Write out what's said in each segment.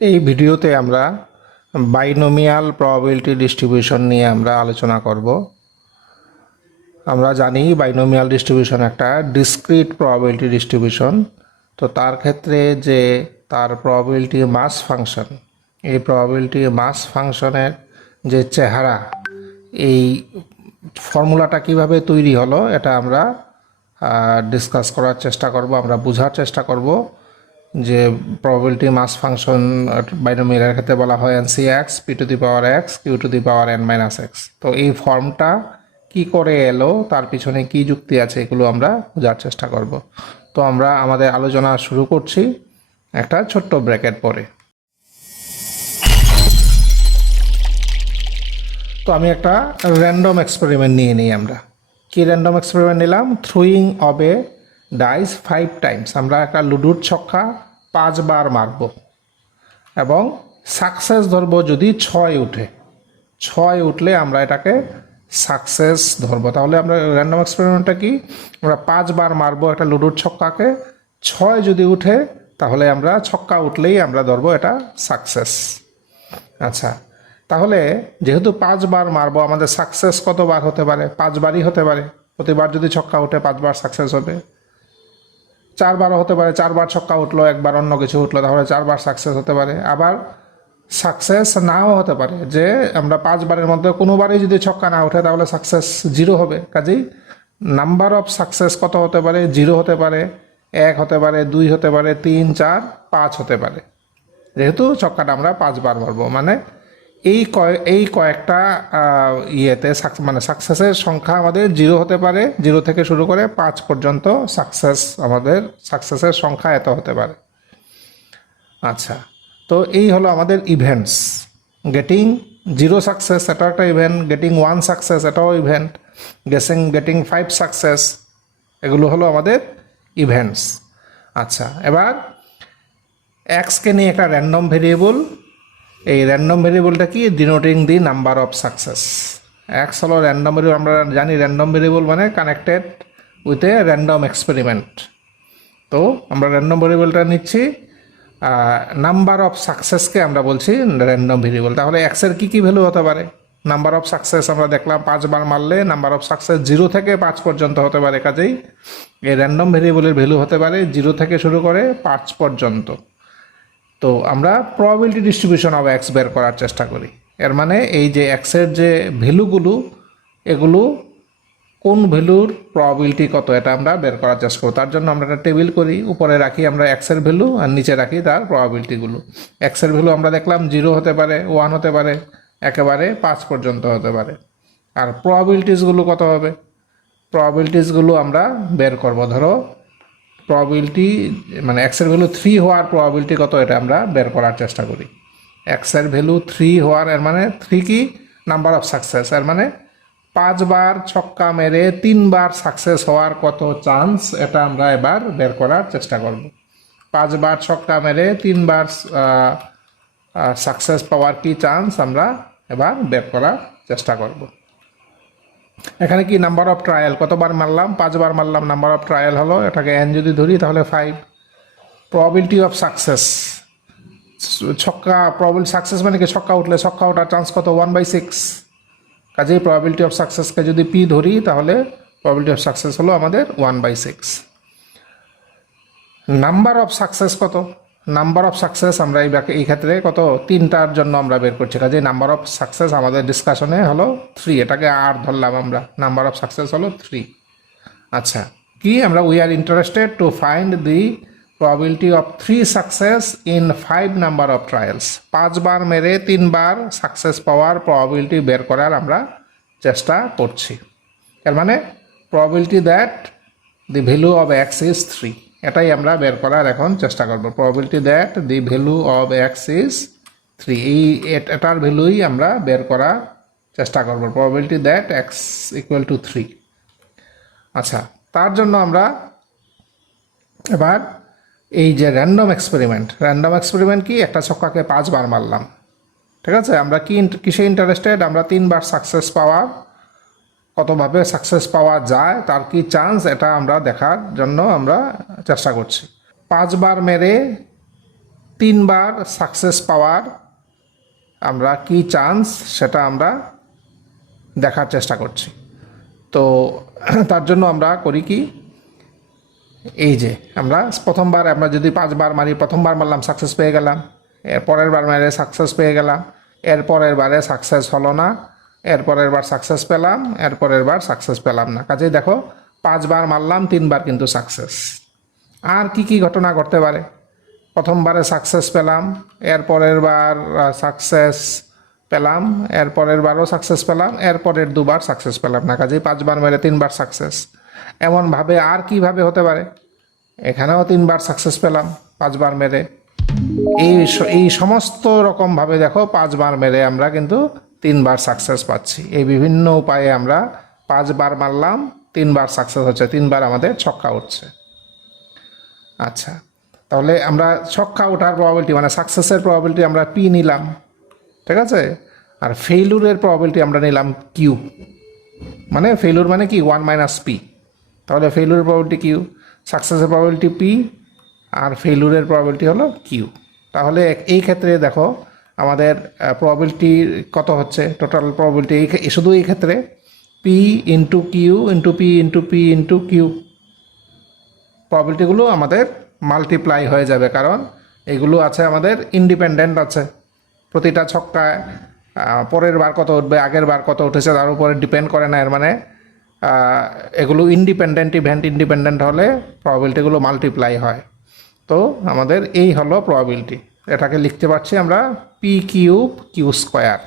এই ভিডিওতে আমরা বাইনোমিয়াল প্রবাবিলিটি ডিস্ট্রিবিউশন নিয়ে আমরা আলোচনা করব। আমরা জানি বাইনোমিয়াল ডিস্ট্রিবিউশন একটা ডিসক্রিট প্রবাবিলিটি ডিস্ট্রিবিউশন। তো তার ক্ষেত্রে যে তার প্রবাবিলিটি মাস ফাংশন, এই প্রবাবিলিটি মাস ফাংশনের যে চেহারা, এই ফর্মুলাটা কিভাবে তৈরি হলো এটা আমরা ডিসকাস করার চেষ্টা করব, আমরা বোঝার চেষ্টা করব যে প্রবাবিলিটি মাস ফাংশন বাইনোমিয়ালের ক্ষেত্রে বলা হয় NCX p to the power x q to the power n minus x। তো এই ফর্মটা কি করে এলো, তার পিছনে কি যুক্তি আছে, এগুলো আমরা বোঝার চেষ্টা করব। তো আমরা আমাদের আলোচনা শুরু করছি একটা ছোট্ট ব্র্যাকেট পরে। তো আমি একটা র্যান্ডম এক্সপেরিমেন্ট নিয়ে নিই। আমরা কি র্যান্ডম এক্সপেরিমেন্ট নিলাম? Throwing of a dice 5 times. আমরা একটা লুডুর ছক্কা 5 বার মারব এবং সাকসেস ধরবো যদি 6 উঠে। 6 উঠলে আমরা এটাকে সাকসেস ধরবো। তাহলে আমরা র্যান্ডম এক্সপেরিমেন্টটা কি, আমরা 5 বার মারবো একটা লুডুর ছক্কাকে, 6 যদি উঠে তাহলে আমরা ছক্কা উঠলেই আমরা ধরবো এটা সাকসেস। আচ্ছা, তাহলে যেহেতু 5 বার মারবো, আমাদের সাকসেস কতবার হতে পারে? 5 বারই হতে পারে। প্রতিবার যদি ছক্কা উঠে 5 বার সাকসেস হবে। 4 বারও হতে পারে, 4 বার ছক্কা উঠলো, একবার অন্য কিছু উঠলো, তাহলে 4 বার সাকসেস হতে পারে। আবার সাকসেস নাও হতে পারে, যে আমরা 5 বারের মধ্যে কোনোবারই যদি ছক্কা না ওঠে তাহলে সাকসেস 0 হবে। কাজেই নাম্বার অফ সাকসেস কত হতে পারে? 0 হতে পারে, 1 হতে পারে, 2 হতে পারে, 3, 4, 5 হতে পারে। যেহেতু ছক্কাটা আমরা 5 বার মারবো, মানে এই কয়েকটা ইয়েতে মানে সাকসেসের সংখ্যা আমাদের 0 হতে পারে, 0 থেকে শুরু করে 5 পর্যন্ত আমাদের সাকসেসের সংখ্যা এত হতে পারে। আচ্ছা, তো এই হলো আমাদের ইভেন্টস। গেটিং 0 সাকসেস এটাও একটা ইভেন্ট, গেটিং 1 সাকসেস এটাও ইভেন্ট, গেটিং 5 সাকসেস, এগুলো হলো আমাদের ইভেন্টস। আচ্ছা, এবার এক্সকে নিয়ে একটা র্যান্ডম ভেরিয়েবল। এই র্যান্ডম ভেরিয়েবলটা কি? ডিনোটিং the number of success. X হলো র্যান্ডম ভেরিয়েবল। আমরা জানি র্যান্ডম ভেরিয়েবল মানে connected with a random experiment. তো আমরা র্যান্ডম ভেরিয়েবলটা নিচ্ছি, নাম্বার অফ সাকসেসকে আমরা বলছি র্যান্ডম ভেরিয়েবল। তাহলে এক্সের কী কী ভ্যালু হতে পারে? নাম্বার অফ সাকসেস আমরা দেখলাম 5 বার মারলে নাম্বার অফ সাকসেস 0 থেকে 5 পর্যন্ত হতে পারে। কাজেই এই র্যান্ডম ভেরিয়েবলের ভ্যালু হতে পারে 0 থেকে শুরু করে 5 পর্যন্ত। তো আমরা প্রবাবিলিটি ডিস্ট্রিবিউশন অফ এক্স বের করার চেষ্টা করি। এর মানে এই যে এক্সের যে ভ্যালুগুলো, এগুলো কোন ভ্যালুর প্রবাবিলিটি কত, এটা আমরা বের করার চেষ্টা করি। তার জন্য আমরা একটা টেবিল করি, উপরে রাখি আমরা এক্সের ভ্যালু আর নিচে রাখি তার প্রবাবিলিটিগুলো। এক্সের ভ্যালু আমরা দেখলাম 0 হতে পারে, 1 হতে পারে, একেবারে 5 পর্যন্ত হতে পারে। আর প্রবাবিলিটিসগুলো কত হবে? প্রবাবিলিটিসগুলো আমরা বের করব। ধরো প্রবাবিলিটি মানে এক্সের ভ্যালু 3 হওয়ার প্রবাবিলিটি কত, এটা আমরা বের করার চেষ্টা করি। এক্সের ভ্যালু 3 হওয়ার, এর মানে 3 কি? Number of success. এর মানে 5 বার ছক্কা মেরে 3 বার সাকসেস হওয়ার কত চান্স, এটা আমরা এবার বের করার চেষ্টা করব। 5 বার ছক্কা মেরে 3 বার সাকসেস পাওয়ার কি চান্স, আমরা এবার বের করার চেষ্টা করব। এখানে কি নাম্বার অফ ট্রায়াল, কতবার মারলাম? 5 বার মারলাম, নাম্বার অফ ট্রায়াল হলো, এটাকে n যদি ধরি তাহলে 5। প্রবাবিলিটি অফ সাকসেস, ছক্কা প্রবাবিলিটি সাকসেস মানে কি? ছক্কা উঠলে ছক্কা ওঠার চান্স কত? 1/6। কাজেই প্রবাবিলিটি অফ সাকসেসকে যদি p ধরি তাহলে প্রবাবিলিটি অফ সাকসেস হলো আমাদের 1/6। নাম্বার অফ সাকসেস কত? নাম্বার অফ সাকসেস আমরা এই ক্ষেত্রে কত? 3টার জন্য আমরা বের করছি। কাজেই নাম্বার অফ সাকসেস আমাদের ডিসকাশনে হলো 3, এটাকে আর ধরলাম আমরা। নাম্বার অফ সাকসেস হলো 3। আচ্ছা, কি আমরা we are interested to find the probability of 3 success in 5 number of trials. 5 বার মেরে 3 বার সাকসেস পাওয়ার প্রবাবিলিটি বের করার আমরা চেষ্টা করছি। এর মানে probability that the value of x is 3, এটাই আমরা বের করার এখন চেষ্টা করব। Probability that the value of x is 3, এটার ভ্যালুই আমরা বের করার চেষ্টা করব। Probability that x equal to 3। আচ্ছা, তার জন্য আমরা এবার এই যে র্যান্ডম এক্সপেরিমেন্ট কি? একটা ছক্কাকে 5 বার মারলাম, ঠিক আছে? আমরা কিসে ইন্টারেস্টেড? আমরা 3 বার সাকসেস পাওয়ার, কতভাবে সাকসেস পাওয়া যায়, তার কি চান্স, এটা আমরা দেখার জন্য আমরা চেষ্টা করছি। 5 বার মেরে তিনবার সাকসেস পাওয়ার আমরা কি চান্স সেটা আমরা দেখার চেষ্টা করছি। তো তার জন্য আমরা করি কি, এই যে আমরা প্রথমবার আমরা যদি 5 বার মারি, প্রথমবার মারলাম সাকসেস পেয়ে গেলাম, এর পরের বার মারে সাকসেস পেয়ে গেলাম, এর পরের বারে সাকসেস হলো না, এর পরের বার সাকসেস পেলাম, এর পরের বার সাকসেস পেলাম না। কাজেই দেখো 5 বার মারলাম, 3 বার কিন্তু সাকসেস। আর কি কি ঘটনা ঘটতে পারে, প্রথমবারে সাকসেস পেলাম, এর পরের বার সাকসেস পেলাম, এর পরের বারও সাকসেস পেলাম, এর পরের 2 বার সাকসেস পেলাম না। কাজেই 5 বার মেরে 3 বার সাকসেস। এমনভাবে আর কিভাবে হতে পারে, এখানেও 3 বার সাকসেস পেলাম 5 বার মেরে। এই সমস্ত রকমভাবে দেখো 5 বার মেরে আমরা কিন্তু 3 বার সাকসেস পাচ্ছি। এই বিভিন্ন উপায়ে আমরা 5 বার মারলাম, 3 বার সাকসেস হচ্ছে, 3 বার আমাদের ছক্কা উঠছে। আচ্ছা, তাহলে আমরা ছক্কা ওঠার প্রবাবিলিটি মানে সাকসেসের প্রবাবিলিটি আমরা পি নিলাম, ঠিক আছে। আর ফেইলুরের প্রবাবিলিটি আমরা নিলাম কিউ, মানে ফেইলুর মানে কি 1 মাইনাস পি। তাহলে ফেইলুরের প্রবাবিলিটি কিউ, সাকসেসের প্রবাবিলিটি পি, আর ফেইলুরের প্রবাবিলিটি হলো কিউ। তাহলে এই ক্ষেত্রে দেখো আমাদের প্রবাবিলিটি কত হচ্ছে, টোটাল প্রবাবিলিটি শুধু এই ক্ষেত্রে P into Q into P into P into Q, প্রবাবিলিটিগুলো আমাদের মাল্টিপ্লাই হয়ে যাবে, কারণ এগুলো আছে আমাদের ইন্ডিপেন্ডেন্ট আছে। প্রতিটা ছক্কায় পরের বার কত উঠবে, আগের বার কত উঠেছে তার উপরে ডিপেন্ড করে না। এর মানে এগুলো ইন্ডিপেন্ডেন্ট ইভেন্ট, ইন্ডিপেন্ডেন্ট হলে প্রবাবিলিটিগুলো মাল্টিপ্লাই হয়। তো আমাদের এই হলো প্রবাবিলিটি, এটাকে লিখতে পারছি আমরা পি কিউব কিউ স্কোয়ার।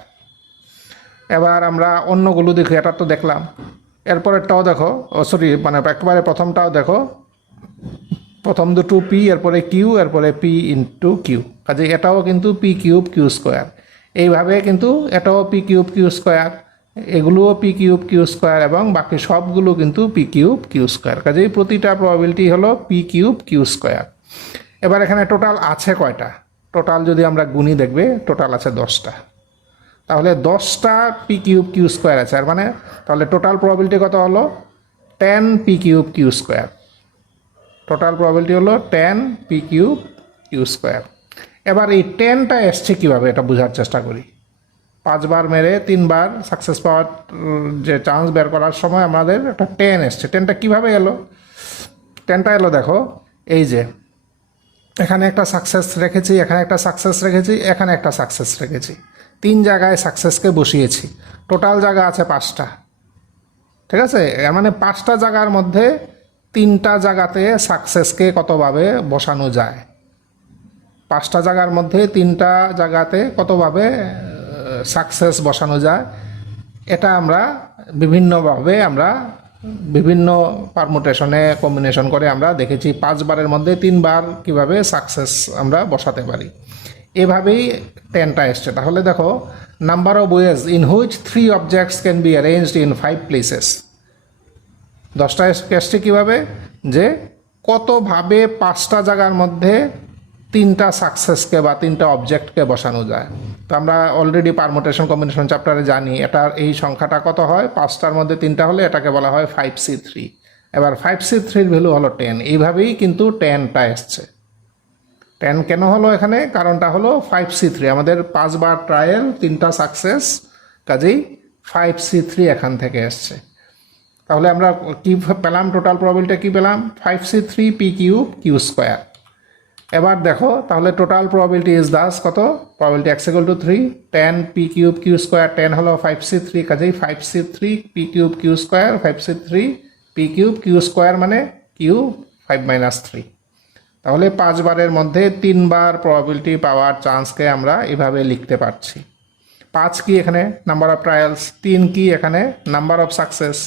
এবার আমরা অন্যগুলো দেখি, এটা তো দেখলাম, এরপরেরটাও দেখো, মানে একেবারে প্রথমটাও দেখো, প্রথম দুটো পি, এরপরে কিউ, এরপরে পি ইন্টু কিউ। কাজে এটাও কিন্তু পি কিউব কিউ স্কোয়ার। এইভাবে কিন্তু এটাও পি কিউব কিউ স্কোয়ার, এগুলোও পি কিউব কিউ স্কোয়ার, এবং বাকি সবগুলো কিন্তু পি কিউব কিউ স্কোয়ার। কাজেই প্রতিটা প্রবাবিলিটি হলো পি কিউব কিউ স্কোয়ার। এবার এখানে টোটাল আছে কয়টা, টোটাল যদি আমরা গুনি দেখবে টোটাল আছে 10টা। তাহলে 10টা পি কিউব কিউ স্কোয়ার আছে, আর মানে তাহলে টোটাল প্রবাবিলিটি কত হলো 10 P cube Q square. Total probability হলো 10 পি কিউব কিউ স্কোয়ার। এবার এই 10টা এসছে কীভাবে এটা বোঝার চেষ্টা করি। 5 বার মেরে 3 বার সাকসেস পাওয়ার যে চান্স বের করার সময় আমাদের একটা 10 এসছে। 10টা কীভাবে এলো, 10টা এলো দেখো, এই যে এখানে একটা সাকসেস রেখেছি, এখানে একটা সাকসেস রেখেছি, এখানে একটা সাকসেস রেখেছি, 3 জায়গায় সাকসেসকে বসিয়েছি। টোটাল জায়গা আছে 5টা, ঠিক আছে। মানে 5টা জায়গার মধ্যে 3টা জায়গাতে সাকসেসকে কতভাবে বসানো যায়, 5টা জায়গার মধ্যে 3টা জায়গাতে কতভাবে সাকসেস বসানো যায়, এটা আমরা বিভিন্নভাবে আমরা বিভিন্ন পারমুটেশনে কম্বিনেশন করে আমরা দেখেছি। 5 বারের মধ্যে 3 বার কীভাবে সাকসেস আমরা বসাতে পারি, এভাবেই 10টা এসছে। তাহলে দেখো number of ways in which 3 objects can be arranged in 5 places. 10টা এসছে কীভাবে, যে কতভাবে 5টা জায়গার মধ্যে 3টা সাকসেসকে বা 3টা অবজেক্টকে বসানো যায়। তো আমরা অলরেডি পারমুটেশন কম্বিনেশন চ্যাপ্টারে জানি এটার এই সংখ্যাটা কত হয়, 5টার মধ্যে 3টা হলে এটাকে বলা হয় 5C3। এবার 5C3-র ভ্যালু হলো 10। এইভাবেই কিন্তু 10টা এসছে। 10 কেন হলো এখানে, কারণটা হলো 5C3, আমাদের 5 বার ট্রায়াল 3টা সাকসেস, কাজেই 5C3 এখান থেকে এসছে। তাহলে আমরা কি পেলাম, টোটাল প্রবাবিলিটি কি পেলাম, 5C3 P cube Q square. এবার দেখো তাহলে টোটাল প্রবাবিলিটি ইজ দাস কত, probability x equal to 3, 10 P cube Q square, 10 হলো 5C3, কাজেই 5C3 P cube Q square, 5C3 P cube Q square মানে কিউ 5 মাইনাস 3। তাহলে 5 বারের মধ্যে 3 বার প্রবাবিলিটি পাওয়ার চান্সকে আমরা এভাবে লিখতে পারছি। 5 কি এখানে নাম্বার অফ ট্রায়ালস, 3 কি এখানে নাম্বার অফ সাকসেস,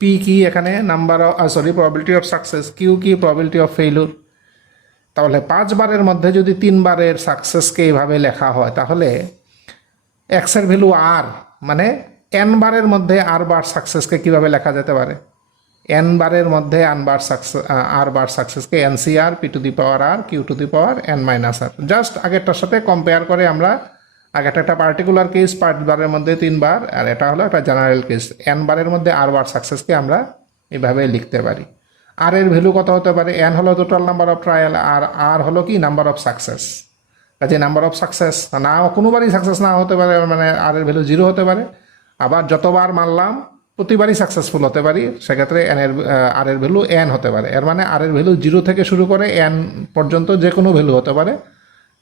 পি কি এখানে number of probability of success, Q কি প্রবাবিলিটি অফ ফেইলুর। তাহলে 5 বারের মধ্যে যদি 3 বারের সাকসেসকে এইভাবে লেখা হয়, তাহলে এক্সের ভ্যালু আর, মানে n বারের মধ্যে আর বার সাকসেসকে কীভাবে লেখা যেতে পারে, n বারের মধ্যে আর বার সাকসেসকে NCR P to the power R Q to the power n minus R. Just আগেরটার সাথে কম্পেয়ার করে আমরা, আগেরটা একটা পার্টিকুলার কেস 5 বারের মধ্যে 3 বার, আর এটা হলো একটা জেনারেল কেস, n বারের মধ্যে আর বার সাকসেসকে আমরা এভাবে লিখতে পারি। আর এর ভ্যালু কত হতে পারে, n হলো টোটাল নাম্বার অফ ট্রায়াল, আর আর হলো কি নাম্বার অফ সাকসেস। কাজে নাম্বার অফ সাকসেস না কোনোবারই সাকসেস না হতে পারে, মানে আর এর ভ্যালু 0 হতে পারে। আবার যতবার মারলাম প্রতিবারই সাকসেসফুল হতে পারি, সেক্ষেত্রে আর এর ভ্যালু n হতে পারে। এর মানে আর এর ভ্যালু 0 থেকে শুরু করে n পর্যন্ত যে কোনো ভ্যালু হতে পারে,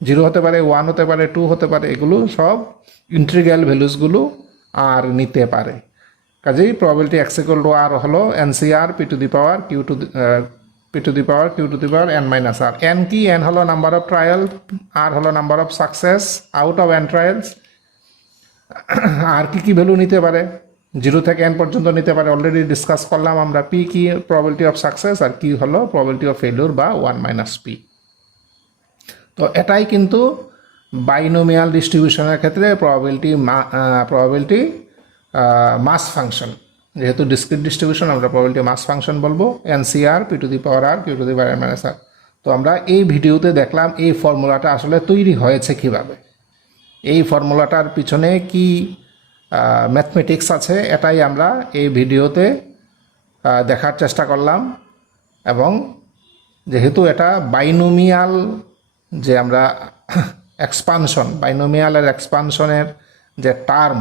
0 হতে পারে, 1 হতে পারে, 2 হতে পারে, এগুলো সব ইন্টিগ্রাল ভ্যালুসগুলো আর নিতে পারে। কাজেই প্রবাবিলিটি x ইকুয়াল টু আর হলো NCR p to the power q to p to the power q to the power n minus r। n কি? n হলো নাম্বার অফ ট্রায়াল, r হলো number of success out of n trials. আর কি কি value নিতে পারে? 0 থেকে n পর্যন্ত নিতে পারে, অলরেডি ডিসকাস করলাম আমরা। p কি? প্রবাবিলিটি অফ সাকসেস, আর কি হলো প্রবাবিলিটি অফ ফেলিউর বা 1 মাইনাস p। তো এটাই কিন্তু বাইনোমিয়াল ডিস্ট্রিবিউশনের ক্ষেত্রে প্রবাবিলিটি মাস ফাংশন। যেহেতু ডিসক্রিট ডিস্ট্রিবিউশন, আমরা প্রবাবিলিটি মাস ফাংশন বলবো, NCR p to the power r q to the power n minus r। তো আমরা এই ভিডিওতে দেখলাম এই ফর্মুলাটা আসলে তৈরি হয়েছে কিভাবে, এই ফর্মুলাটার পিছনে কি ম্যাথমেটিক্স আছে, এটাই আমরা এই ভিডিওতে দেখার চেষ্টা করলাম। এবং যেহেতু এটা বাইনোমিয়াল, যে আমরা এক্সপানশন, বাইনোমিয়ালের এক্সপানশনের যে টার্ম,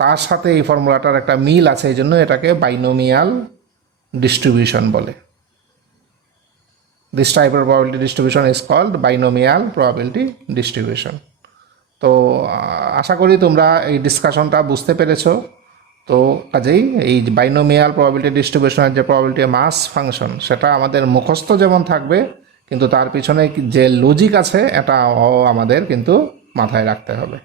তার সাথে এই ফর্মুলাটার একটা মিল আছে, এই জন্য এটাকে বাইনোমিয়াল ডিস্ট্রিবিউশন বলে। This type of probability distribution is called binomial probability distribution. তো আশা করি তোমরা এই ডিসকাশনটা বুঝতে পেরেছো। তো কাজেই এই বাইনোমিয়াল প্রবাবিলিটি ডিস্ট্রিবিউশনের যে প্রবাবিলিটি মাস ফাংশন, সেটা আমাদের মুখস্থ যেমন থাকবে, কিন্তু তার পিছনে যে লজিক আছে এটাও আমাদের কিন্তু মাথায় রাখতে হবে।